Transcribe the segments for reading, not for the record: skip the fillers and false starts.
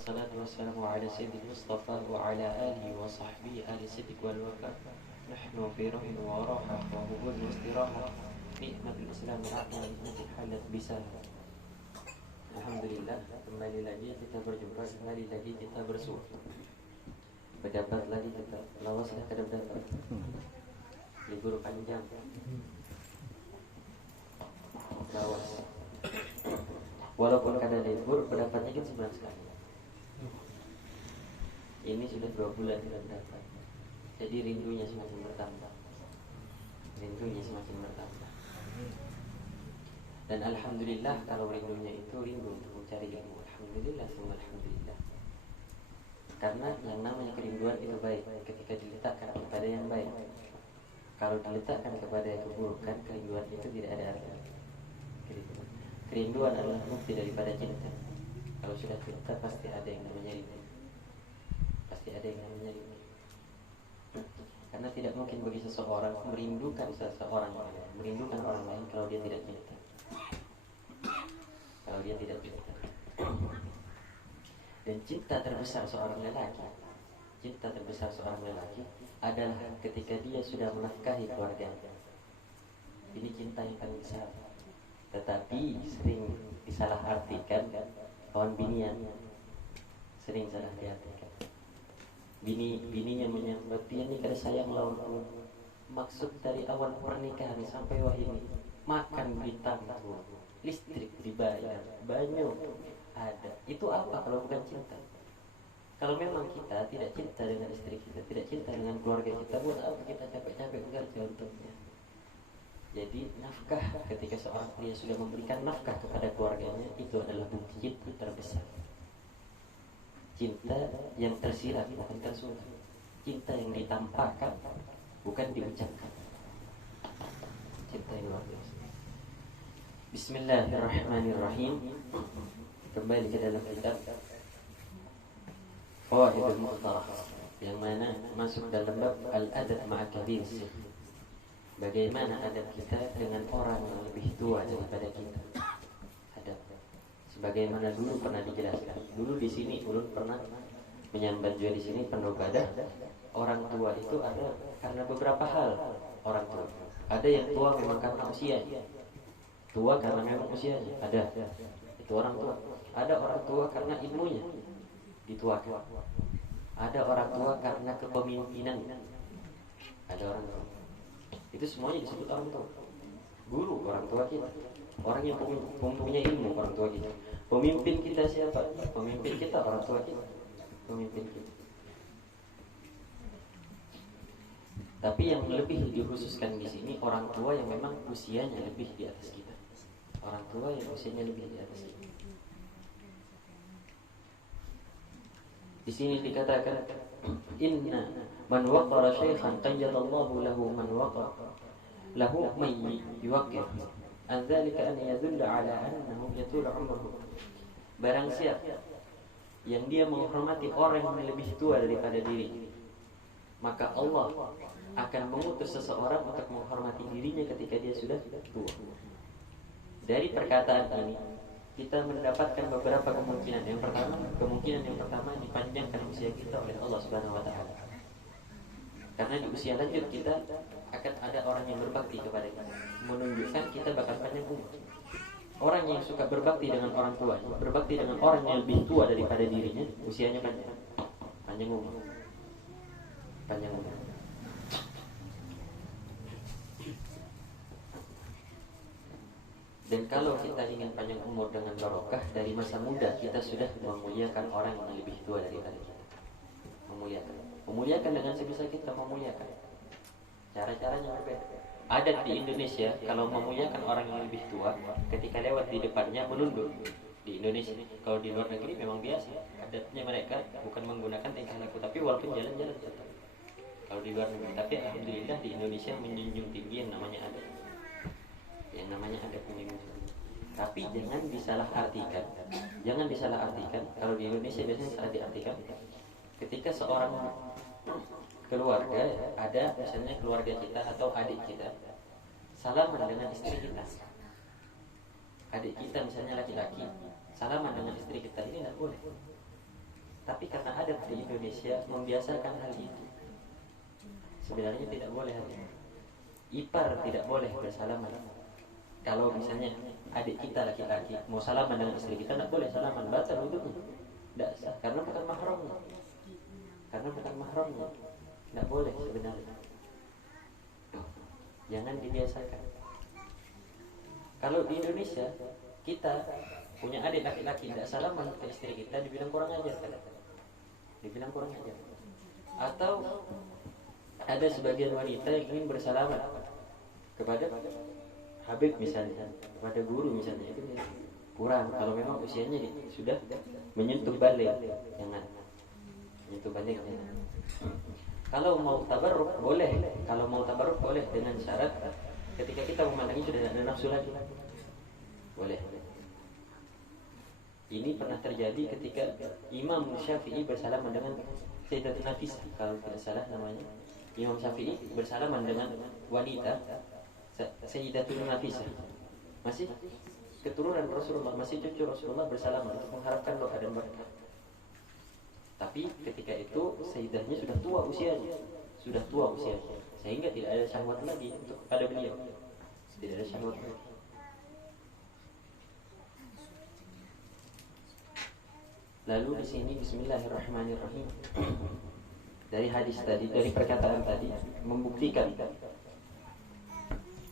والصلاة والسلام على سيد المصطفى وعلى آله وصحبه آل صدق والوفاء. نحن في رهن وراحة وهبون واستراحة. نعمة الإسلام رحمة نعمة حلت بساها. Alhamdulillah, kembali lagi kita berjumpa, kembali lagi kita bersua. Berdapat lagi kita, lawaslah ke dapat. Libur panjang. Lawas. Walaupun kada libur, pendapatnya kan sebulan sekali. Ini sudah 2 bulan tidak mendapat. Jadi rindunya semakin bertambah. Rindunya semakin bertambah. Dan alhamdulillah kalau rindunya itu rindu untuk mencari ilmu. Alhamdulillah, semua alhamdulillah. Karena yang namanya kerinduan itu baik ketika diletakkan kepada yang baik. Kalau diletakkan kepada yang keburukan, kerinduan itu tidak ada artinya. Kerinduan adalah bukti daripada cinta. Kalau sudah cinta pasti ada yang namanya rindu. Pasti ada yang namanya rindu. Karena tidak mungkin bagi seseorang merindukan seseorang lain, merindukan orang lain kalau dia tidak cinta. Kalau dia tidak cinta. Dan cinta terbesar seorang lelaki adalah ketika dia sudah menafkahi keluarganya. Ini cinta yang paling besar. Tetapi sering disalahartikan kawan binian. Sering salah diartikan. Bininya menyambut dia ini kada sayang lawan. Maksud dari awal pernikahan sampai wahini, makan ditanggung, listrik dibayar, banyu ada. Itu apa kalau bukan cinta? Kalau memang kita tidak cinta dengan istri kita, tidak cinta dengan keluarga kita, buat apa kita capek-capek bekerja untuknya? Jadi nafkah, ketika seorang pria sudah memberikan nafkah kepada keluarganya, itu adalah bukti cinta terbesar. Cinta yang tersirat bukan tersurat. Cinta yang ditampakkan bukan diucapkan. Cinta yang luar biasa. Bismillahirrahmanirrahim. Kembali ke dalam kitab Fawaidul Mukhtarah, yang mana masuk dalam bab Al-Adab Ma'a Kabir. Bagaimana adab kita dengan orang yang lebih tua daripada kita. Adab. Sebagaimana dulu pernah dijelaskan. Dulu di sini ulun pernah menyambat juga di sini penuh badah. Orang tua itu ada karena beberapa hal. Orang tua. Ada yang tua memang karena usianya. Tua karena memang usianya. Ada. Itu orang tua. Ada orang tua karena ilmunya dituakan. Ada orang tua karena kepemimpinan. Ada orang tua. Itu semuanya disebut orang tua. Guru orang tua kita. Orang yang mempunyai ilmu orang tua kita. Pemimpin kita siapa? Pemimpin kita orang tua kita. Pemimpin kita. Tapi yang lebih dikhususkan di sini orang tua yang memang usianya lebih di atas kita. Orang tua yang usianya lebih di atas kita. Di sini dikatakan inna man waqara shaykhan qayyadallahu lahu man waqara lahu may yuwaqqir an dzalika an yadulla ala annahu yatul umruhu. Barang siapa yang dia menghormati orang yang lebih tua daripada diri, maka Allah akan mengutus seseorang untuk menghormati dirinya ketika dia sudah tua. Dari perkataan ini kita mendapatkan beberapa kemungkinan. Kemungkinan yang pertama dipanjangkan usia kita oleh Allah Subhanahu wa taala. Karena di usia lanjut kita akan ada orang yang berbakti kepada kita, menunjukkan kita bakal panjang umur. Orang yang suka berbakti dengan orang tuanya, berbakti dengan orang yang lebih tua daripada dirinya, usianya panjang. Panjang umur. Panjang umur. Dan kalau kita ingin panjang umur dengan barokah, dari masa muda kita sudah memuliakan orang yang lebih tua daripada kita. Memuliakan dengan sebisa kita memuliakan. Cara-caranya berbeda. Adat di Indonesia kalau memuliakan orang yang lebih tua, ketika lewat di depannya menunduk. Di Indonesia, kalau di luar negeri memang biasa. Adatnya mereka bukan menggunakan tingkah laku, tapi walaupun jalan-jalan tetap. Kalau di luar negeri, tapi alhamdulillah di Indonesia menjunjung tinggi yang namanya adat. Yang namanya adat menjunjung tinggi. Tapi jangan disalahartikan. Jangan disalahartikan. Kalau di Indonesia biasanya salah diartikan. Ketika seorang keluarga, ada misalnya keluarga kita atau adik kita salaman dengan istri kita. Adik kita misalnya laki-laki salaman dengan istri kita, ini tidak boleh. Tapi karena adat di Indonesia membiasakan hal itu. Sebenarnya tidak boleh hal itu. Ipar tidak boleh bersalaman. Kalau misalnya adik kita laki-laki mau salaman dengan istri kita, tidak boleh salaman, batal wudhunya. Tidak sah, karena bukan mahramnya. Tidak boleh sebenarnya. Jangan dibiasakan. Kalau di Indonesia kita punya adik laki-laki tidak salaman ke istri kita, dibilang kurang ajar kan? Dibilang kurang ajar. Atau ada sebagian wanita yang ingin bersalaman kepada Habib misalnya, kepada guru misalnya, itu kurang. Kalau memang usianya sudah menyentuh balik, jangan menyentuh balik. Kalau mau tabarruk boleh, dengan syarat ketika kita memandangi sudah ada nafsu lagi, boleh. Ini pernah terjadi ketika Imam Syafi'i bersalaman dengan Sayyidatun Nafisah, kalau tidak salah namanya. Imam Syafi'i bersalaman dengan wanita Sayyidatun Nafisah, masih keturunan Rasulullah, masih cucu Rasulullah, bersalaman untuk mengharapkan doa dan berkah. Tapi ketika itu Sayyidahnya sudah tua usianya, sehingga tidak ada syahwat lagi untuk pada beliau, tidak ada syahwat lagi. Lalu di sini Bismillahirrahmanirrahim. Dari hadis tadi, dari perkataan tadi membuktikan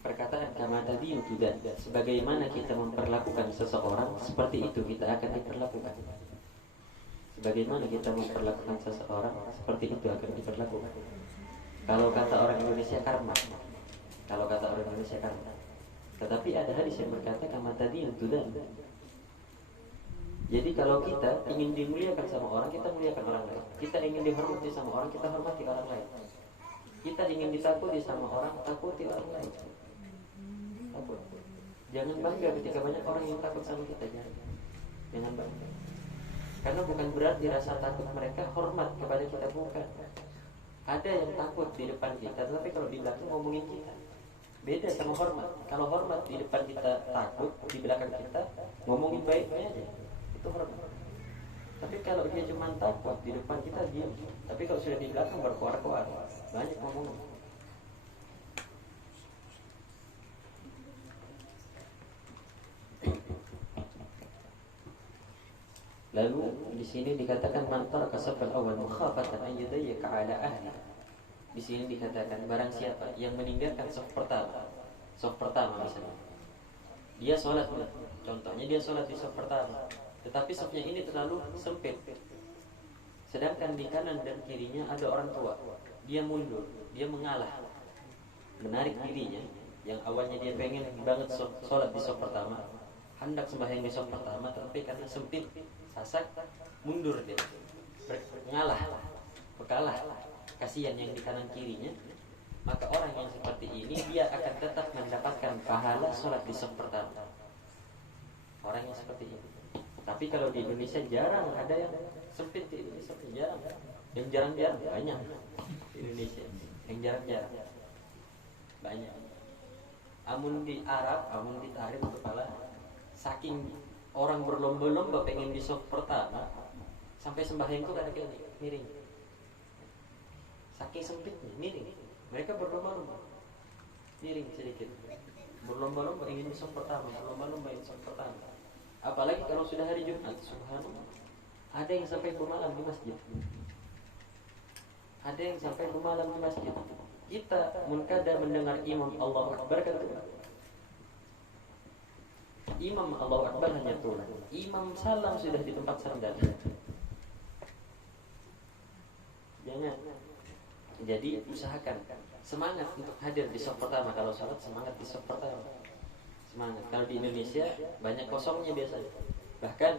perkataan kama tadi tidak, sebagaimana kita memperlakukan seseorang, seperti itu kita akan diperlakukan. Sebagaimana kita memperlakukan seseorang, seperti itu akan diperlakukan. Kalau kata orang Indonesia karma. Tetapi ada hadis yang berkata kama tadi tidak. Jadi kalau kita ingin dimuliakan sama orang, kita muliakan orang lain. Kita ingin dihormati sama orang, kita hormati orang lain. Kita ingin ditakuti sama orang, takuti orang lain. Takut. Jangan bangga ketika banyak orang yang takut sama kita. Jangan bangga. Karena bukan berarti rasa takut mereka hormat kepada kita, bukan. Ada yang takut di depan kita, tapi kalau di belakang ngomongin kita. Beda sama hormat. Kalau hormat di depan kita takut, di belakang kita ngomongin baiknya aja, itu hormat. Tapi kalau dia cuma takut di depan kita diam, tapi kalau sudah di belakang berkoar-koar, banyak ngomong. Lalu di sini dikatakan man taraka safal awal mukhafatan an yudayyiqa ala ahli. Di sini dikatakan barang siapa yang meninggalkan saf pertama misalnya. Dia sholat, contohnya dia sholat di saf pertama, tetapi safnya ini terlalu sempit. Sedangkan di kanan dan kirinya ada orang tua. Dia mundur, dia mengalah, menarik dirinya. Yang awalnya dia pengen banget sholat di saf pertama, hendak sembahyang di saf pertama, tetapi karena sempit, sasak, mundur dia, mengalah, berkalah. Kasihan yang di kanan kirinya. Maka orang yang seperti ini dia akan tetap mendapatkan pahala sholat di saf pertama. Orang yang seperti ini. Tapi kalau di Indonesia jarang ada yang sempit di Indonesia, jarang. Yang jarang-jarang banyak di Indonesia. Yang jarang-jarang banyak. Amun di Arab, amun di Tarim kepala, saking orang berlomba-lomba pengen di saf pertama, sampai sembahyang itu kadang-kadang miring. Saking sempitnya miring. Mereka berlomba-lomba miring sedikit, berlomba-lomba ingin di saf pertama, berlomba-lomba ingin saf pertama. Apalagi kalau sudah hari Jumat, subhanallah, ada yang sampai bermalam di masjid. Ada yang sampai bermalam di masjid. Kita munkada mendengar imam Allahu Akbar kata, imam Allahu Akbar hanya turun, imam salam sudah di tempat sandal. Jangan. Jadi usahakan semangat untuk hadir di saf pertama. Kalau salat semangat di saf pertama, semangat. Kalau di Indonesia banyak kosongnya biasanya. Bahkan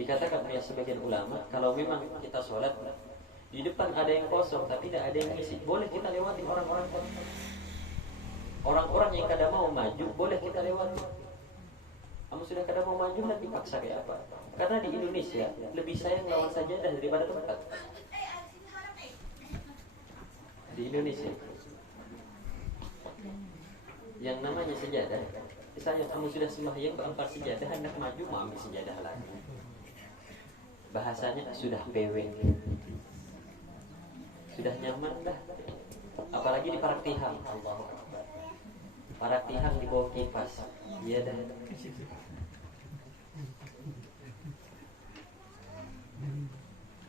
dikatakan oleh sebagian ulama, kalau memang kita sholat di depan ada yang kosong tapi tidak ada yang ngisi, boleh kita lewati orang-orang kosong. Orang-orang yang kada mau maju boleh kita lewati. Kamu sudah kada mau maju, nanti dipaksa kayak apa? Karena di Indonesia lebih sayang lawan sajadah daripada tempat. Di Indonesia yang namanya sejadah, misalnya kamu sudah sembahyang berempat sejadah, hendak maju mau ambil sejadah lagi. bahasanya sudah PW, sudah nyaman dah. Apalagi di Parak Tihang, Allah, Parak Tihang di bawah kipas, iya dah.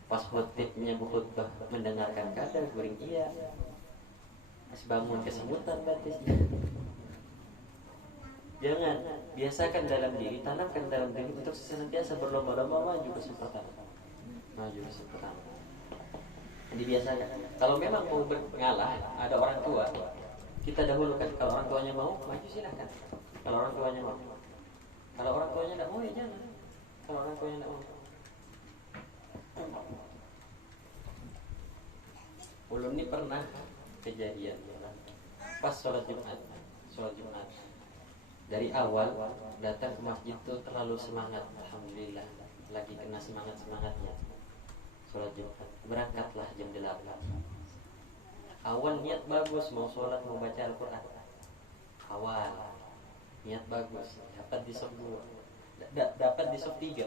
Pas khotibnya berkhutbah mendengarkan kadar guring iya, pas bangun kesemutan batisnya. Jangan, biasakan dalam diri, tanamkan dalam diri untuk senantiasa berlomba-lomba maju ke pertama, maju ke pertama. Dibiasakan. Kalau memang mau ngalah, ada orang tua, kita dahulukan. Kalau orang tuanya mau, maju silahkan. Kalau orang tuanya mau. Kalau orang tuanya tidak mau, ya jangan. Kalau orang tuanya tidak mau. Ulun ini pernah kejadian pas sholat Jumat. Dari awal datang ke masjid itu terlalu semangat, alhamdulillah, lagi kena semangatnya sholat Jumat. Berangkatlah jam 8. Awal niat bagus, mau sholat, mau baca Al-Quran. Awal niat bagus, dapat di sop 2, dapat di sop 3.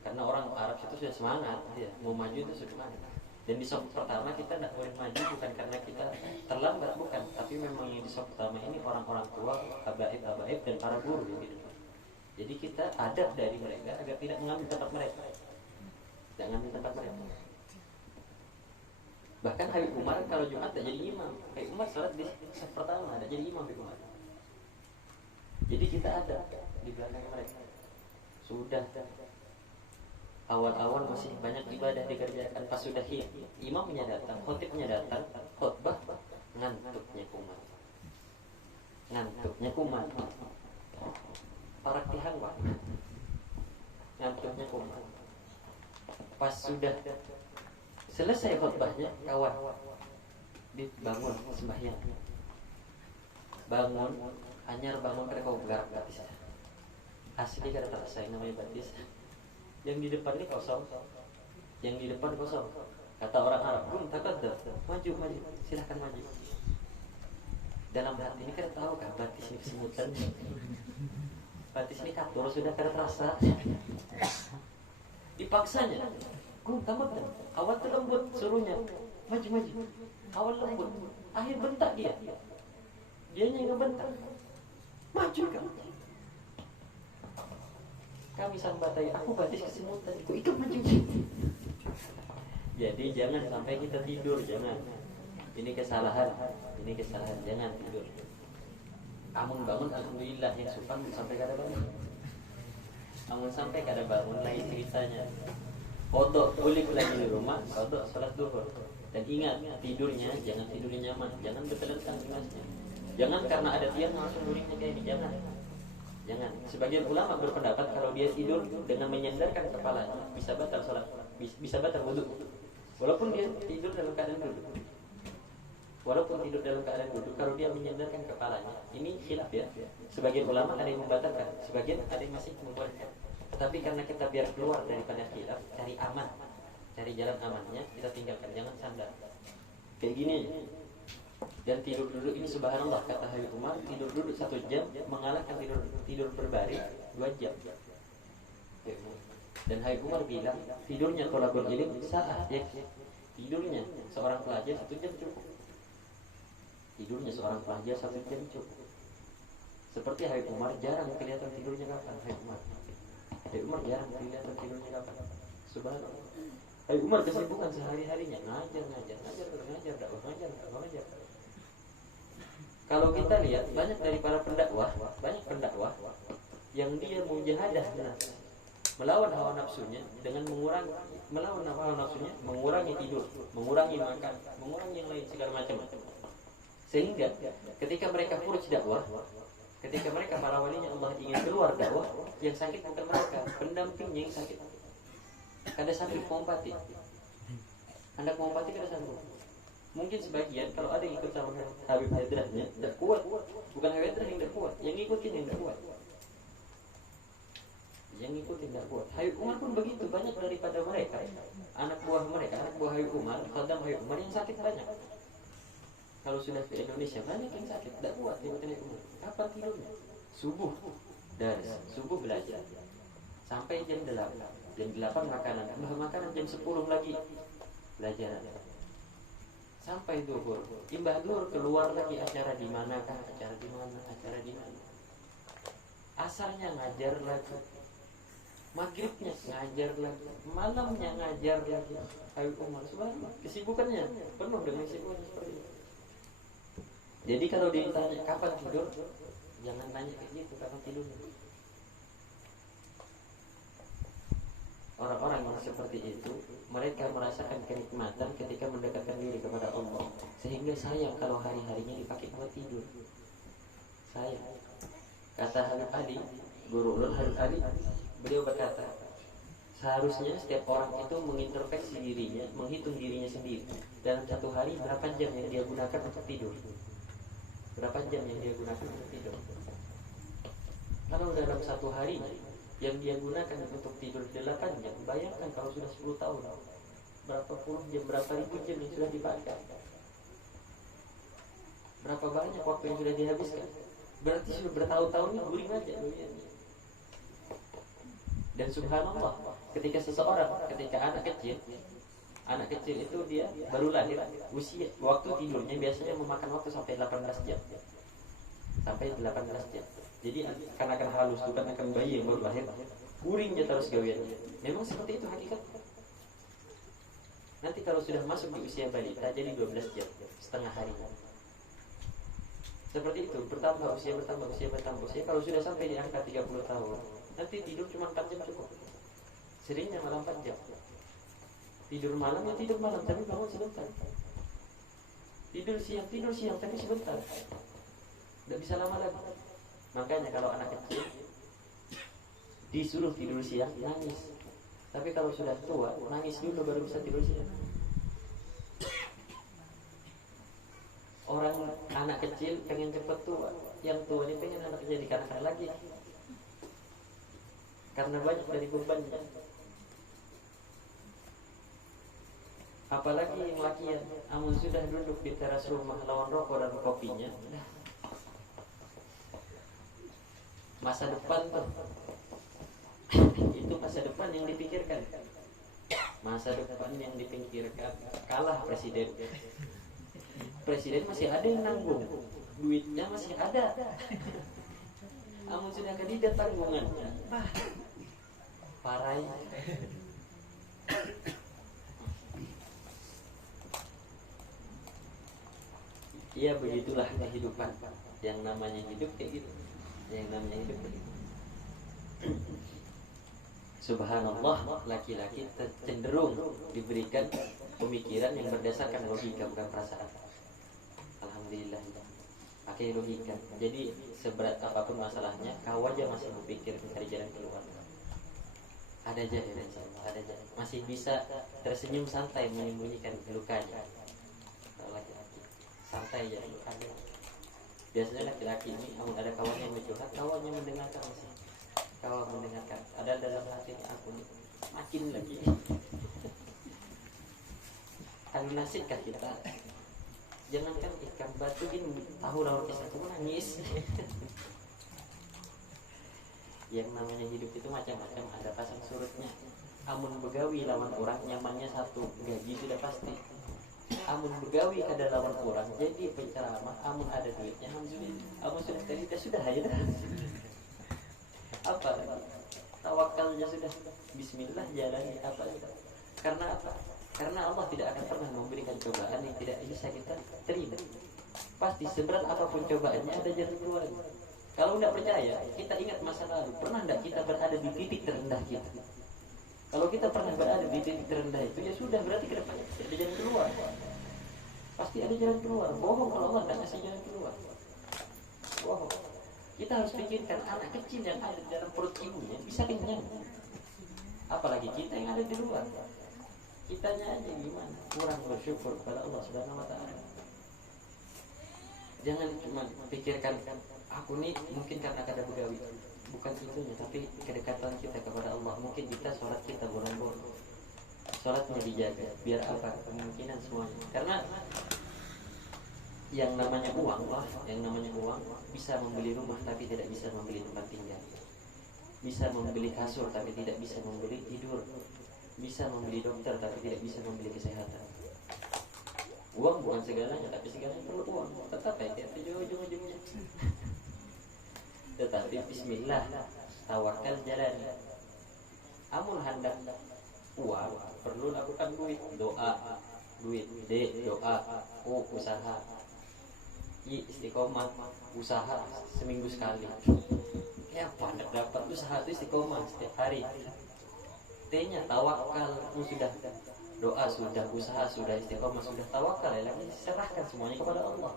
Karena orang Arab itu sudah semangat, dia mau maju itu sudah semangat. Dan di sop pertama kita tidak boleh maju, bukan karena kita terlambat, bukan, tapi memang yang di sop pertama ini orang-orang tua, habaib dan para guru gitu. Jadi kita adab dari mereka agar tidak mengambil tempat mereka, jangan ambil tempat mereka. Bahkan Habib Umar kalau Jumat tak jadi imam. Habib Umar sholat di saf pertama, tak jadi imam Habib Umar. Jadi kita ada di belakang mereka. Sudah awal-awal masih banyak ibadah dikerjakan. Pas sudah imamnya datang, khotibnya datang, khutbah, ngantuknya kumat. Parak Tihang, Pak. Ngantuknya kumat. Pas sudah selesai khutbahnya, kawan dibangun sembahyang. Bangun, anyar bangun mereka gerak batis. Asli kada terasa namanya batis. Yang di depan ini kosong. Kata orang Arab, taqaddam, maju, silahkan maju. Dalam hati ini kada tahu kan batis ini kesemutan. Batis ini katur sudah kada terasa. Dipaksanya, taqaddam. Awal terlembut suruhnya, maju. Awal lembut, akhir bentak dia. Dianya yang ngebentak. Maju kamu. Kami sambatai, aku batis kesemutan, aku ikut maju. Jadi jangan sampai kita tidur, jangan. Ini kesalahan, jangan tidur. Amun bangun, alhamdulillah, yang supan sampai kada bangun. Amun sampai kada bangun lagi ceritanya. Kodok boleh lagi di rumah, kodok sholat duhur. Dan ingat, tidurnya jangan tidurnya nyaman, jangan bertelentang gelasnya. Jangan karena ada tiang langsung guringnya kayak ini, jangan. Sebagian ulama berpendapat kalau dia tidur dengan menyandarkan kepalanya bisa batal salat, bisa batal wudu. Walaupun dia tidur dalam keadaan duduk. Kalau dia menyandarkan kepalanya, ini khilaf ya. Sebagian ulama ada yang membatalkan, sebagian ada yang masih membolehkan. Tetapi karena kita biar keluar daripada khilaf, cari aman, cari jalan amannya, kita tinggalkan, jangan sandar. Kayak gini aja. Dan tidur duduk ini subhanallah, kata Habib Umar, tidur duduk 1 jam mengalahkan tidur berbaring 2 jam. Dan Habib Umar bilang tidurnya thalabul ilm saat ya. Tidurnya seorang pelajar 1 jam cukup. Seperti Habib Umar jarang kelihatan tidurnya kapan. Habib Umar jarang kelihatan tidurnya kapan. Subhanallah. Habib Umar kesibukan sehari-harinya ngajar, dakwah. Kalau kita lihat banyak dari para pendakwah, yang dia mujahadah melawan hawa nafsunya dengan mengurangi tidur, mengurangi makan, mengurangi yang lain segala macam. Sehingga ketika mereka furuj dakwah, ketika mereka para walinya Allah ingin keluar dakwah, yang sakit bukan mereka, pendampingnya yang sakit. Kada sanggup mengompati. Hendak mengompati kada sanggup. Mungkin sebagian kalau ada yang ikut sama Habib Hadrahnya tidak kuat, bukan Habib Hadrah yang tidak kuat, yang ngikutin yang tidak kuat. Habib Umar pun begitu, banyak daripada mereka anak buah Habib Umar, khadam Habib Umar yang sakit banyak. Kalau sudah ke Indonesia banyak yang sakit, tidak kuat ikutin Habib Umar. Kapan tidurnya? Subuh belajar sampai jam 8. Jam 8 makanan, tambah makanan jam 10 lagi belajar. Sampai duhur, imbah duhur keluar lagi acara di mana kah? Acara di mana? Acara di mana? Asarnya ngajar lagi, maghribnya ngajar lagi, malamnya ngajar lagi. Ayo Umar, subhanallah, kesibukannya penuh dengan kesibukan seperti itu. Jadi kalau ditanya kapan tidur, jangan tanya kayak gitu, kapan tidur. Orang-orang yang seperti itu, mereka merasakan kenikmatan ketika mendekatkan diri kepada Allah, sehingga sayang kalau hari-harinya dipakai buat tidur. Sayang. Kata Habib Ali, guru ulun Habib Ali, beliau berkata, seharusnya setiap orang itu mengintrospeksi dirinya, menghitung dirinya sendiri. Dalam satu hari berapa jam yang dia gunakan untuk tidur? Berapa jam yang dia gunakan untuk tidur? Kalau dalam satu hari yang dia gunakan untuk tidur 8 jam, bayangkan kalau sudah 10 tahun, berapa puluh jam, berapa ribu jam yang sudah dipakai. Berapa banyak waktu yang sudah dihabiskan. Berarti sudah bertahun-tahunnya guring aja. Dan subhanallah, ketika anak kecil itu dia baru lahir, usia waktu tidurnya biasanya memakan waktu sampai 18 jam. Sampai 18 jam. Jadi akan halus, bukan akan bayi yang baru lahir, guringnya terus gawiannya. Memang seperti itu hakikatnya. Nanti kalau sudah masuk di usia balita, jadi 12 jam, setengah hari. Seperti itu, bertambah usia. Kalau sudah sampai di angka 30 tahun, nanti tidur cuma 4 jam cukup. Seringnya malam 4 jam. Tidur malam, tapi bangun sebentar. Tidur siang, tapi sebentar. Tidak bisa lama lagi. Makanya kalau anak kecil disuruh tidur siang, nangis. Tapi kalau sudah tua, nangis dulu baru bisa tidur siang. Orang anak kecil pengen cepat tua, yang tua ini pengen anak jadi kanak-kanak lagi. Karena banyak dari bebannya. Apalagi yang lakian, amun sudah duduk di teras rumah lawan rokok dan kopinya, masa depan tuh. Itu masa depan yang dipikirkan. Masa depan yang dipikirkan. Kalah presiden. Presiden masih ada yang nanggung, duitnya masih ada. Amun sudah kandidat tanggungan, parai. Ya begitulah kehidupan. Yang namanya hidup kayak gitu. Subhanallah, laki-laki cenderung diberikan pemikiran yang berdasarkan logika, bukan perasaan. Alhamdulillah, pakai logika. Jadi seberat apapun masalahnya, kau aja masih berpikir mencari jalan keluar. Ada aja, masih bisa tersenyum santai menyembunyikan lukanya. Kalau laki-laki santai ya, ada. Biasanya laki-laki ini, namun ada kawannya yang bercurhat, kawannya mendengarkan sih. Kawan mendengarkan. Ada dalam hati aku nih, makin lagi. Anu nasikkah kita? Jangankan ikan batu ini tahu rawat kisahku nangis. Yang namanya hidup itu macam-macam, ada pasang surutnya. Amun begawi lawan orang nyamannya satu, gaji sudah pasti. Amun begawi ada lawan orang, jadi penceramah, amun ada duitnya, amun sudah cerita sudah aja dah. Apa lagi? Tawakalnya sudah, bismillah jalani apa lagi? Karena apa? Karena Allah tidak akan pernah memberikan cobaan yang tidak bisa kita terima. Pasti seberat apapun cobaannya ada jalan keluar. Kalau tidak percaya, kita ingat masa lalu. Pernah tidak kita berada di titik terendah kita? Kalau kita pernah berada di titik terendah itu, ya sudah, berarti ke depannya ada jalan keluar. Pasti ada jalan keluar. Bohong kalau Allah tidak kasih jalan keluar. Bohong. Kita harus pikirkan anak kecil yang ada di dalam perut ibunya bisa kenyang. Apalagi kita yang ada di luar. Kitanya aja gimana? Kurang bersyukur kepada Allah Subhanahu wa taala. Jangan cuma pikirkan aku nih mungkin karena kada begawi. Bukan itunya, tapi kedekatan kita kepada Allah. Mungkin kita sholat kita bolong-bolong. Sholatnya dijaga. Biar apa? Kemungkinan semuanya. Karena yang namanya uang bisa membeli rumah tapi tidak bisa membeli tempat tinggal. bisa membeli kasur tapi tidak bisa membeli tidur, bisa membeli dokter tapi tidak bisa membeli kesehatan. Uang bukan segalanya, tapi segalanya perlu uang. Tetap ya, ujung-ujungnya. Tetapi bismillah, tawakal jalan. Amun hendak uang, perlu lakukan duit, doa, duit, doa, usaha, istiqomah, usaha seminggu sekali. Ya apa hendak dapat usaha itu istiqomah setiap hari. T-nya tawakal, sudah doa, sudah usaha, sudah istiqomah, sudah tawakal, ya lagi serahkan semuanya kepada Allah.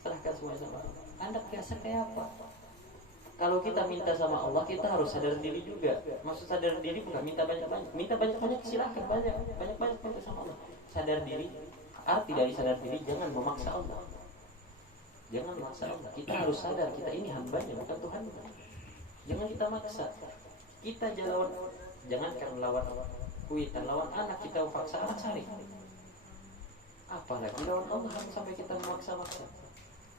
Serahkan semuanya sama Allah. Anda biasa kayak apa? Kalau kita minta sama Allah, kita harus sadar diri juga. Maksud sadar diri bukan minta banyak-banyak. Minta banyak-banyak silahkan, banyak-banyak minta sama Allah. Sadar diri, arti dari sadar diri, jangan memaksa Allah. Jangan memaksa Allah. Kita harus sadar, kita ini hambanya, bukan Tuhan. Jangan kita maksa. Kita jangankan lawan kuitan, lawan anak kita paksa anak cari. Apalagi lawan Allah sampai kita memaksa-maksa.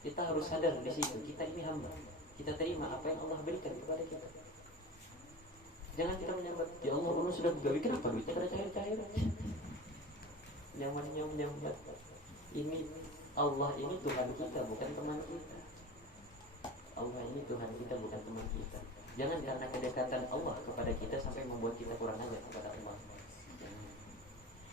Kita harus sadar di situ, kita ini hamba. Kita terima apa yang Allah berikan kepada kita. Jangan kita menyambat, ya Allah, Allah sudah gawe, kenapa duitnya pada cair-cair? Nyambat. Ini Allah ini Tuhan kita, bukan teman kita. Allah ini Tuhan kita, bukan teman kita. Jangan karena kedekatan Allah kepada kita sampai membuat kita kurang ajar kepada Allah.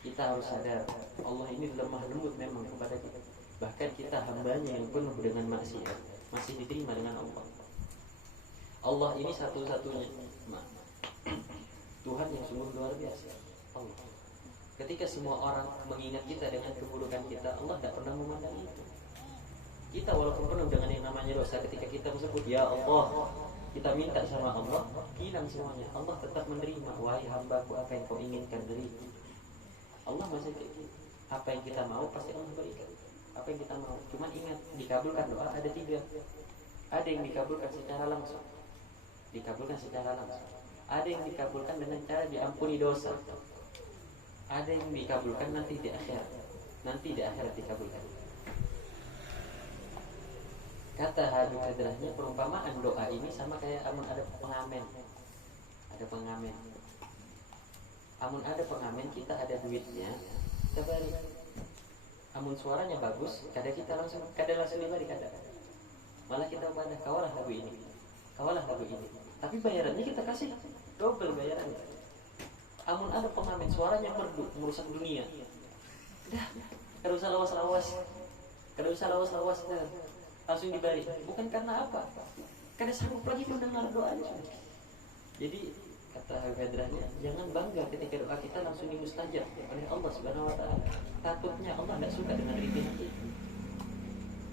Kita harus sadar, Allah ini lemah lembut memang kepada kita. Bahkan kita hambanya yang penuh dengan maksiat masih diterima dengan Allah. Allah ini satu-satunya Tuhan yang sungguh luar biasa. Allah. Ketika semua orang mengingat kita dengan keburukan kita, Allah tidak pernah memandang itu. Kita walaupun penuh dengan yang namanya dosa, ketika kita menyebut ya Allah, kita minta sama Allah, hilang semuanya. Allah tetap menerima. Wahai hambaku, apa yang kau inginkan dariku. Allah masih kayak gitu. Apa yang kita mau pasti Allah berikan. Apa yang kita mau. Cuman ingat, dikabulkan doa ada 3. Ada yang dikabulkan secara langsung. Dikabulkan secara langsung. Ada yang dikabulkan dengan cara diampuni dosa. Ada yang dikabulkan nanti di akhirat. Nanti di akhirat dikabulkan. Kata Habib Hadrahnya, perumpamaan doa ini sama kayak amun ada pengamen. Ada pengamen. Amun ada pengamen, kita ada duitnya, kita balik. Amun suaranya bagus, kadang kita langsung dibalik kadang. Malah kita pada kawalah lagu ini. Kawalah lagu ini. Tapi bayarannya kita kasih double bayarannya. Amun ada pengamen suaranya merdu, merusak dunia. Dah, kada usah lawas-lawas. Dah. Langsung dibalik. Bukan karena apa? Kada sanggup lagi mendengar doanya. Jadi kata Hadrahnya, jangan bangga ketika doa kita langsung dimustajab oleh Allah Subhanahu wa taala. Takutnya Allah tidak suka dengan rintihan itu.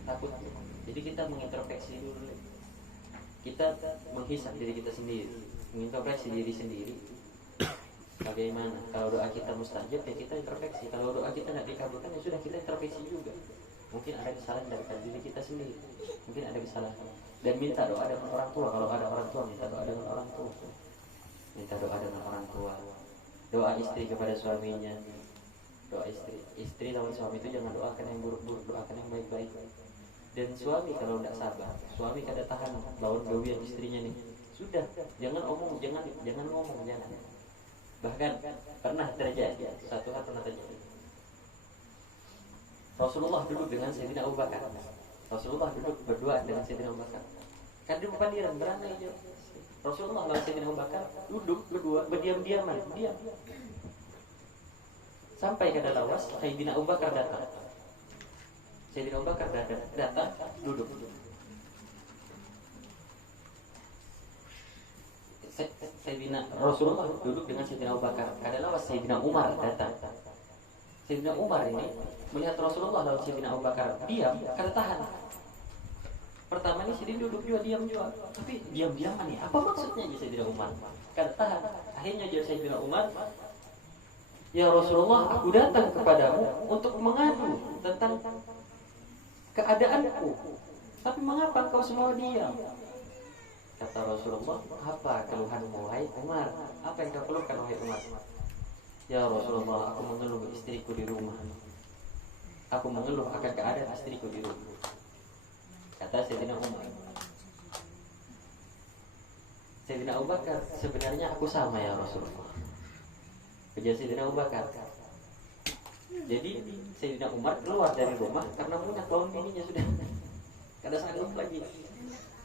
Takutnya. Jadi kita mengintrospeksi dulu. Kita menghisap diri kita sendiri, mengintrospeksi diri sendiri. Bagaimana? Kalau doa kita mustajab, ya kita introspeksi. Kalau doa kita tidak dikabulkan, ya sudah kita introspeksi juga. Mungkin ada kesalahan dari diri kita sendiri. Mungkin ada kesalahan. Dan minta doa dengan orang tua. Kalau ada orang tua, minta doa dengan orang tua. Minta doa dengan orang tua. Doa istri kepada suaminya. Doa istri lawan suami itu jangan doakan yang buruk-buruk, doakan yang baik-baik. Dan suami kalau tidak sabar, suami kada tahan lawan gawian istrinya nih. Sudah, jangan ngomong. Bahkan pernah terjadi, satu hal pernah terjadi. Rasulullah duduk dengan Sayyidina Abu Bakar. Rasulullah duduk berdua dengan Sayyidina Abu Bakar. Kan di padiran beranai aja. Rasulullah lawan Sayyidina Abu Bakar duduk berdua berdiam-diaman, diam. Sampai kada lawas Sayyidina Abu Bakar datang. Sayyidina Abu Bakar datang duduk. Sayyidina Rasulullah duduk dengan Sayyidina Abu Bakar. Kada lawas Sayyidina Umar datang. Sayyidina Umar ini melihat Rasulullah lawan Sayyidina Abu Bakar diam, kada tahan. Pertama ini Sayyidina duduk juga diam juga. Tapi diam-diaman nih. Apa maksudnya Sayyidina Umar? Kada tahan. Akhirnya jadi Sayyidina Umar, ya Rasulullah, aku datang kepadamu untuk mengadu tentang keadaanku. Tapi mengapa kau semua diam? Kata Rasulullah, apa keluhanmu wahai Umar? Apa yang kau keluhkan wahai Umar? Ya Rasulullah, aku mengeluh istriku di rumah. Aku mengeluh akan keadaan istriku di rumah. Kata Sayyidina Umar. Sayyidina Abu Bakar, sebenarnya aku sama ya Rasulullah. Ujar Sayyidina Abu Bakar. Jadi Sayyidina Umar keluar dari rumah karena munak lawan bininya sudah. Kada sanggup lagi.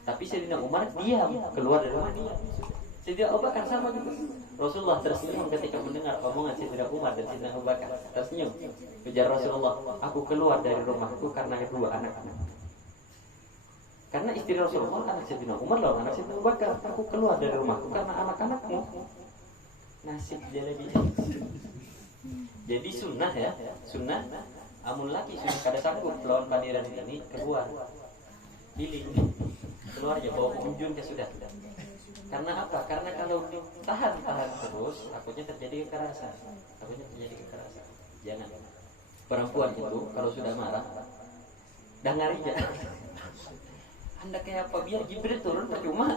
Tapi Sayyidina Umar diam, keluar dari rumah diam. Sayyidina Abu Bakar sama juga. Rasulullah tersenyum ketika mendengar omongan Sayyidina Umar dan Sayyidina Abu Bakar. Tersenyum. Ujar Rasulullah, aku keluar dari rumahku karena dua anak-anak. Karena istri Rasulullah anak Sayyidina Umar lawan anak Sayyidina Abu Bakar. Aku keluar dari rumahku karena anak-anakmu. Nasib dia lagi. Jadi sunnah ya, sunnah. Amun laki sudah kada sanggup lawan padiran ini keluar. Pilih keluar ya bawa unjun ke sudah. Karena apa? Karena kalau tahan terus, takutnya terjadi kekerasan. Jangan. Perempuan itu kalau sudah marah, dengar aja. Anda kayak apa? Biar Jibril turun percuma.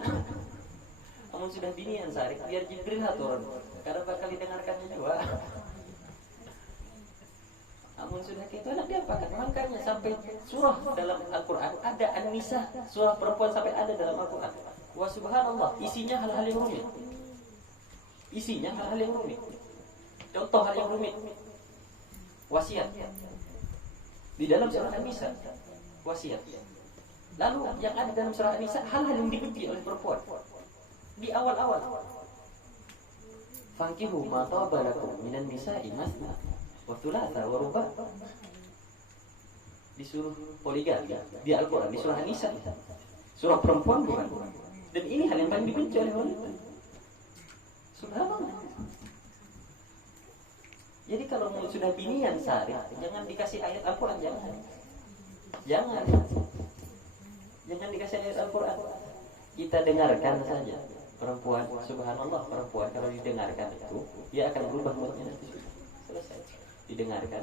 Kamu sudah binian Sarik, biar Jibril turun. Karena bakal didengarkannya juga. Namun sudah gitu anak dia apakan? Makanya sampai surah dalam Al-Quran ada An-Nisa, surah perempuan sampai ada dalam Al-Quran. Wah subhanallah, isinya hal-hal yang rumit. Contoh hal yang rumit. Wasiat. Di dalam surah An-Nisa, wasiat. Lalu yang ada dalam surah An-Nisa hal-hal yang dibenci oleh perempuan. Di awal-awal. Fankihu ma taba lakum minan nisa'i masna wa thulatha wa ruba'. Disuruh poligami di Al-Qur'an di surah An-Nisa. Surah perempuan bukan. Dan ini hal yang paling dibenci oleh wanita. Subhanallah. Jadi kalau sudah binian sari, jangan dikasih ayat Al-Qur'an, jangan dikasih ayat Al-Quran. Kita dengarkan saja. Perempuan, subhanallah, perempuan kalau didengarkan itu dia akan berubah moodnya nanti. Selesai. Didengarkan.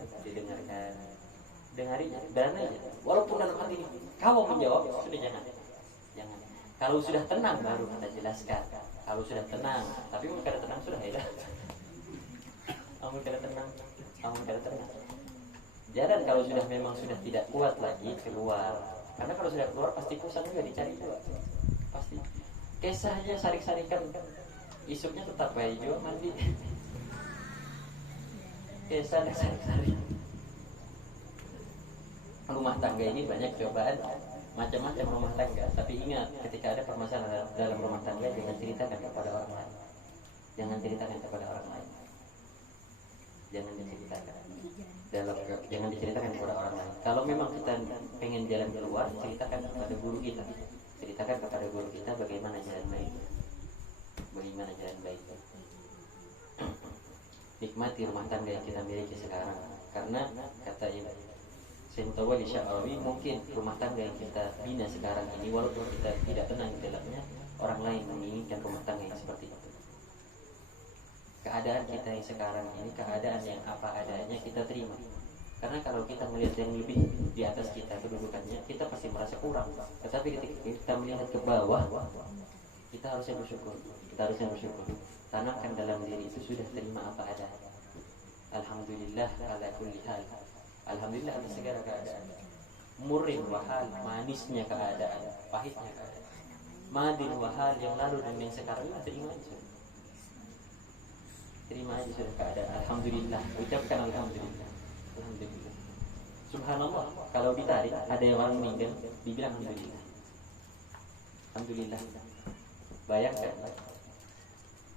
Dengarinya, dan aja. Walaupun dalam hati ini kau menjawab, sudah jangan. Kalau sudah tenang baru kita jelaskan. Kalau sudah tenang, tapi kalau tenang sudah ya. Kamu kada tenang. Jangan kalau sudah memang sudah tidak kuat lagi keluar. Karena kalau sudah keluar pasti pusat juga dicari juga. Pasti. Kisah aja sarik-sarikan. Isuknya tetap bayi juga mandi. Kisah dan sarik-sarik. Rumah tangga ini banyak cobaan. Macam-macam rumah tangga. Tapi ingat, ketika ada permasalahan dalam rumah tangga, jangan ceritakan kepada orang lain. Jangan diceritakan kepada orang lain. Kalau memang kita pengen jalan keluar, ceritakan kepada guru kita. Bagaimana jalan baik. Nikmati rumah tangga yang kita miliki sekarang. Karena kata Syentawali Sya'rawi, mungkin rumah tangga yang kita bina sekarang ini, walaupun kita tidak tenang di dalamnya, orang lain menginginkan rumah tangga yang seperti itu. Keadaan kita yang sekarang ini, keadaan yang apa adanya kita terima. Karena kalau kita melihat yang lebih di atas kita kedudukannya, kita pasti merasa kurang. Tetapi ketika kita melihat ke bawah, kita harusnya bersyukur. Tanamkan dalam diri itu sudah terima apa adanya. Alhamdulillah ala kulli hal. Alhamdulillah atas segala keadaan. Murrin wahal, manisnya keadaan, pahitnya keadaan. Madin wahal, yang lalu dan yang sekarang, terima aja sudah keadaan. Alhamdulillah, ucapkan alhamdulillah. Subhanallah, kalau ditarik ada yang orang meninggal, dibilang alhamdulillah. Bayangkan,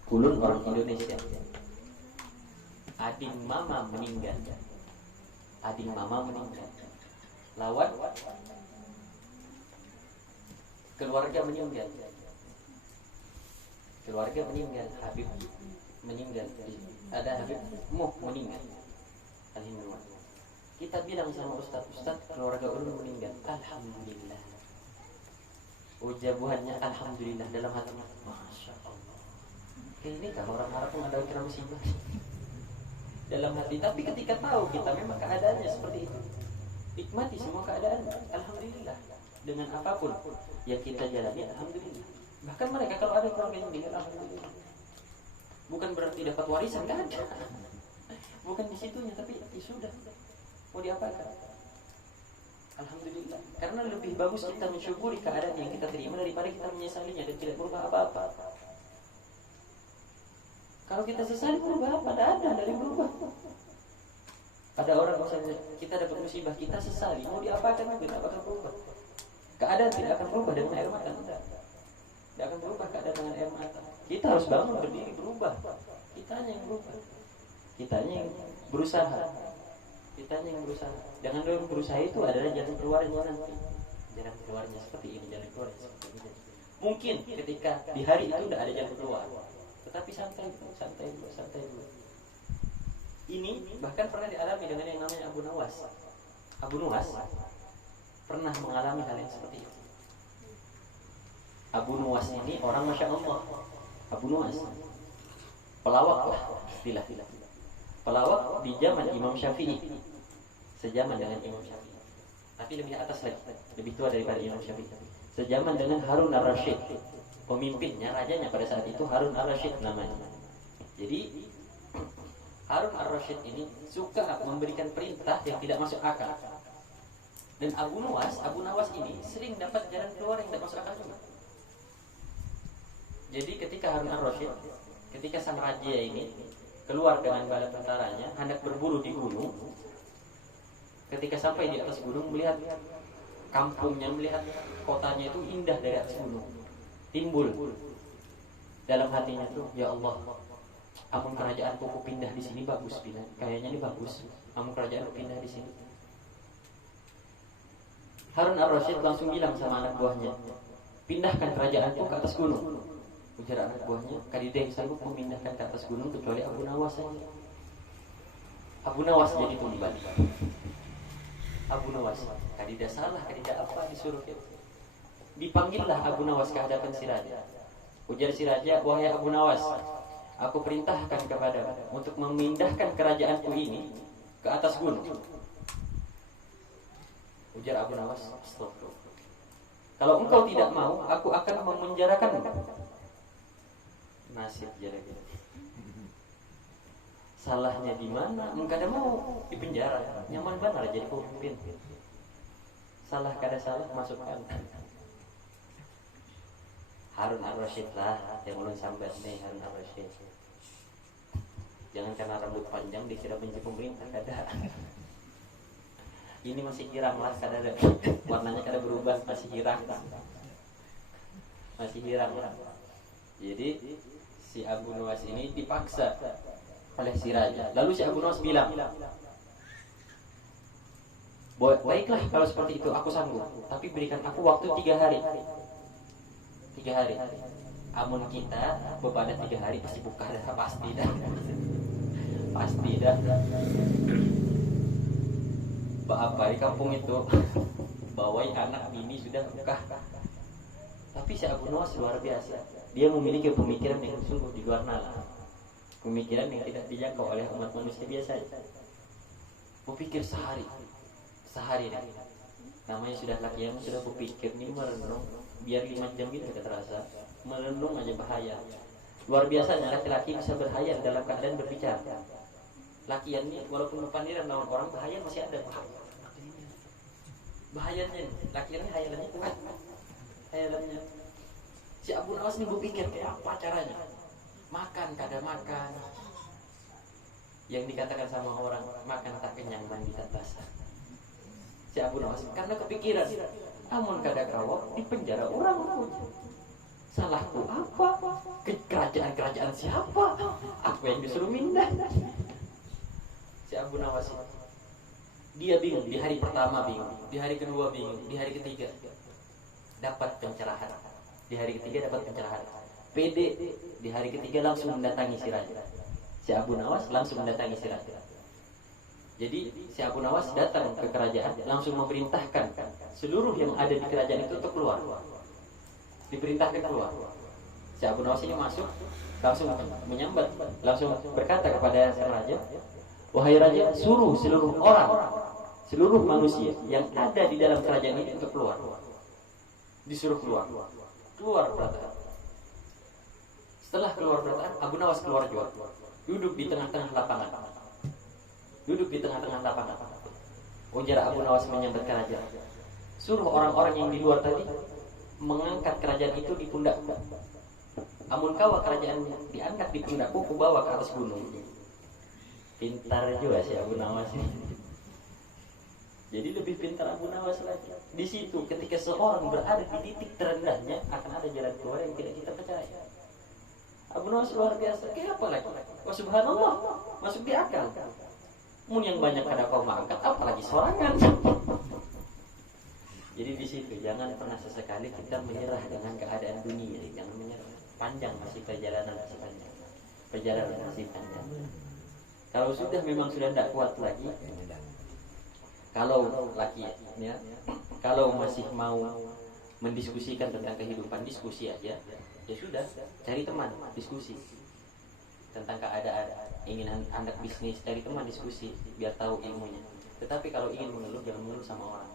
kulun orang Indonesia, adik mama meninggal, lawan keluarga meninggal, Habib meninggal, ada Habib meninggal. Alhamdulillah. Kita bilang sama Ustaz, keluarga ulun meninggal, alhamdulillah. Ujabuhannya alhamdulillah dalam hati. Masya Allah. Ini kan orang Arab ada kira musibah dalam hati. Tapi ketika tahu kita memang keadaannya seperti itu, nikmati semua keadaan. Alhamdulillah. Dengan apapun yang kita jalani, alhamdulillah. Bahkan mereka kalau ada keluarga yang meninggal, alhamdulillah. Bukan berarti dapat warisan, kan ada. Bukan di situnya, tapi sudah mau diapakan? Alhamdulillah. Karena lebih bagus kita mensyukuri keadaan yang kita terima daripada kita menyesalinya dan tidak berubah apa-apa. Kalau kita sesali berubah apa? Tidak ada dari berubah. Ada orang misalnya kita dapat musibah, kita sesali, mau diapakan juga tidak akan berubah. Keadaan tidak akan berubah dengan air mata. Tidak akan berubah keadaan dengan air mata. Kita harus bangun berdiri berubah. Kitanya yang berubah. Kitanya yang berusaha. Kitanya yang berusaha. Dengan berusaha itu adalah jalan keluarnya nanti. Jalan keluarnya seperti ini, jalan keluarnya seperti ini. Mungkin ketika di hari itu tidak ada jalan keluar, tetapi santai dulu. Ini bahkan pernah dialami dengan yang namanya Abu Nawas. Abu Nawas pernah mengalami hal yang seperti itu. Abu Nawas ini orang Masya Allah. Abu Nawas pelawak lah istilah. Pelawak di zaman Imam Syafi'i, sejaman dengan Imam Syafi'i, tapi lebih atas lagi, lebih tua daripada Imam Syafi'i. Sejaman dengan Harun ar-Rasyid, pemimpinnya, rajanya pada saat itu Harun ar-Rasyid namanya. Jadi Harun ar-Rasyid ini suka memberikan perintah yang tidak masuk akal. Dan Abu Nawas ini sering dapat jalan keluar yang tidak masuk akal juga. Jadi ketika Harun ar-Rasyid, ketika sang raja ini keluar dengan bala tentaranya hendak berburu di gunung, ketika sampai di atas gunung melihat kampungnya, melihat kotanya itu indah dari atas gunung, timbul dalam hatinya tuh, ya Allah, amun kerajaanku pindah di sini bagus, kayaknya ini bagus, amun kerajaanku pindah di sini. Harun ar-Rasyid langsung bilang sama anak buahnya, pindahkan kerajaanku ke atas gunung. Ujar anak buahnya, kadideh sanggup memindahkan ke atas gunung kecuali Abu Nawas saja. Abu Nawas jadi tumbal. Abu Nawas, kadideh salah, kadideh apa disuruh itu. Dipanggillah Abu Nawas ke hadapan si raja. Ujar si raja, wahai Abu Nawas, aku perintahkan kepadamu untuk memindahkan kerajaanku ini ke atas gunung. Ujar Abu Nawas, astagfirullah. Kalau engkau tidak mau, aku akan memenjarakanmu. Nasib jadi. Salahnya di mana? Engkau ada mau di penjara, nyaman benar jadi pemimpin. Salah kada salah masukkan. Harun ar-Rasyid lah yang ulun sambat nih, Harun ar-Rasyid. Jangan karena rambut panjang dikira benci pemerintah, kada. Ini masih hirang lah, kada ada. Warnanya kada berubah, masih hirang. Masih hirang lah. Jadi si Abu Nawas ini dipaksa oleh si raja. Lalu si Abu Nawas bilang, baiklah kalau seperti itu aku sanggup, tapi berikan aku waktu 3 hari. 3 hari. Amun kita bepada 3 hari pasti buka dah, pasti dah. Pasti dah. Apa di kampung itu bawai anak bini sudah buka. Tapi si Abu Nawas luar biasa. Dia memiliki pemikiran yang sungguh di luar nalar. Pemikiran yang tidak dijangkau oleh umat manusia biasa. Berpikir sehari nih. Namanya sudah laki yang sudah berpikir nih, merenung. Biar 5 jam gitu tidak terasa. Merenung aja bahaya. Luar biasanya laki-laki bisa berhayal dalam keadaan berbicara. Lakian ini walaupun berpandiran lawan orang, bahaya masih ada. Bahayanya lakian ini hayalannya kuat. Hayalannya. Si Abu Nawas ini berpikir kayak apa caranya. Makan kada makan. Yang dikatakan sama orang, makan tak kenyang, mandi tak basah. Si Abu Nawas karena kepikiran, amun kada kawak di penjara orang. Salahku apa? Kerajaan siapa? Aku yang disuruh mindah. Si Abu Nawas dia bingung. Di hari pertama bingung, di hari kedua bingung, di hari ketiga dapat pencerahan. Di hari ketiga dapat pencerahan. PD di hari ketiga langsung mendatangi si raja. Si Abu Nawas langsung mendatangi si raja. Jadi si Abu Nawas datang ke kerajaan, langsung memerintahkan seluruh yang ada di kerajaan itu untuk keluar. Diperintahkan keluar. Si Abu Nawas ini masuk, langsung menyambat, langsung berkata kepada sang raja, wahai raja, suruh seluruh orang, seluruh manusia yang ada di dalam kerajaan ini untuk keluar. Disuruh keluar. Keluar berataan. Setelah keluar berataan, Abu Nawas keluar juga. Duduk di tengah-tengah lapangan. Ujar Abu Nawas menyambat raja, suruh orang-orang yang di luar tadi mengangkat kerajaan itu di pundak. Amun kawa kerajaan diangkat di pundakku, ku bawa ke atas gunung. Pintar juga si Abu Nawas ini. Jadi lebih pintar Abu Nawas lagi. Di situ ketika seorang berada di titik terendahnya akan ada jalan keluar yang tidak kita percaya. Abu Nawas luar biasa. Kayak apa lagi? Wah subhanallah, masuk di akal. Mun yang banyak kada kau mangkat, apalagi sorangan. Jadi di situ jangan pernah sesekali kita menyerah dengan keadaan dunia. Jangan menyerah. Panjang masih perjalanan masih panjang. Perjalanan masih panjang. Kalau sudah memang sudah tidak kuat lagi, kalau laki ya, kalau masih mau mendiskusikan tentang kehidupan, diskusi aja. Ya sudah, cari teman, diskusi tentang keadaan. Ingin anak bisnis, cari teman diskusi biar tahu ilmunya. Tetapi kalau ingin mengeluh, jangan mengeluh sama orang.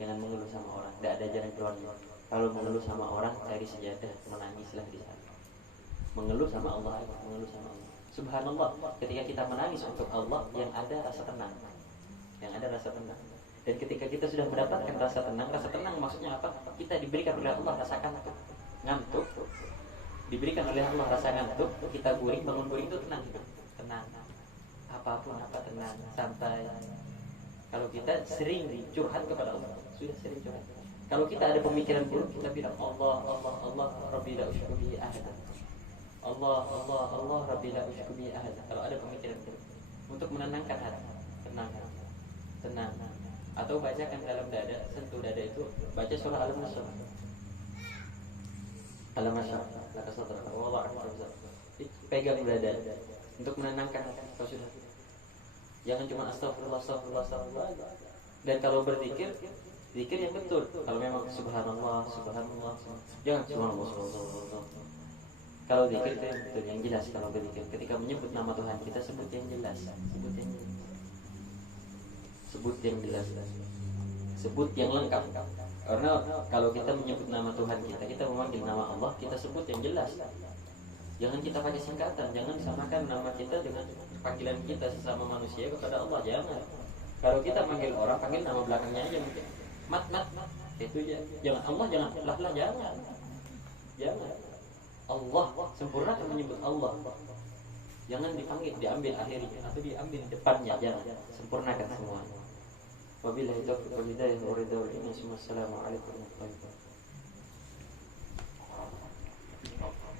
Jangan mengeluh sama orang, tidak ada jalan keluarnya. Kalau mengeluh sama orang, cari sejadah, menangislah di sana. Mengeluh sama Allah, mengeluh sama Allah. Subhanallah, ketika kita menangis untuk Allah, yang ada rasa tenang. Yang ada rasa tenang. Dan ketika kita sudah mendapatkan rasa tenang maksudnya apa? Kita diberikan oleh Allah rasa ngantuk. Diberikan oleh Allah rasa ngantuk, kita guring, bangun guring itu tenang. Tenang. Apapun apa tenang, santai. Kalau kita sering curhat kepada Allah, sudah sering curhat. Kalau kita ada pemikiran buruk, kita bilang Allah, Rabbi la usyriku bihi ahad. Allah, Rabbi la usyriku bihi ahad. Kalau ada pemikiran buruk, untuk menenangkan hati, tenang. Atau bacakan dalam dada, sentuh dada itu, baca surah Al-Masyar. Al-Masyar, laka sadra, wallah pegang dada untuk menenangkan hati. Kau sudah. Jangan cuma astagfirullah. Dan kalau berzikir, zikir yang betul. Kalau memang subhanallah. Jangan subhanallah. Kalau zikir itu yang betul, yang jelas. Kalau berzikir, ketika menyebut nama Tuhan kita sebut yang jelas. Sebut yang jelas. Sebut yang lengkap. Karena kalau kita menyebut nama Tuhan kita memanggil nama Allah, kita sebut yang jelas. Jangan kita pakai singkatan, jangan samakan nama kita dengan panggilan kita sesama manusia kepada Allah, jangan. Kalau kita panggil orang, panggil nama belakangnya aja mungkin. Mat, itu aja. Jangan Allah, jangan lah, jangan. Allah, sempurnakan menyebut Allah. Jangan dipanggil, diambil akhirnya atau diambil depannya, jangan. Sempurnakan semua. Wabillahi taufiq wal hidayah wa ridha wal iman. Assalamualaikum warahmatullahi wabarakatuh.